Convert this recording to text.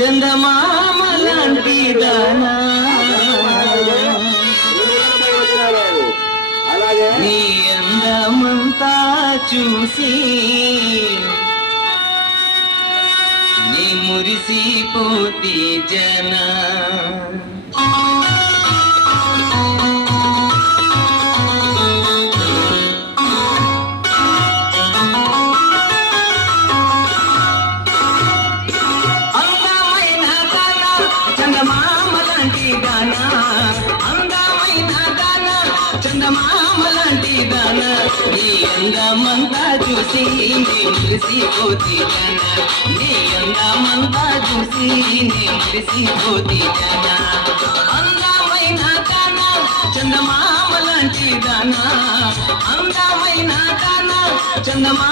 చందమామ లాంటి దానా నీ అందమంతా చూసి నీ మురిసిపోతి జనా చందమామ లాంటి దానా అందమైన దానా చందమామ లాంటి దానా నీ అందమంతా చూసి నే మురిసిపోతి జనా నీ అందమంతా చూసి నే మురిసిపోతి జనా అందమైన దానా చందమామ లాంటి దానా అందమైన దానా చందమా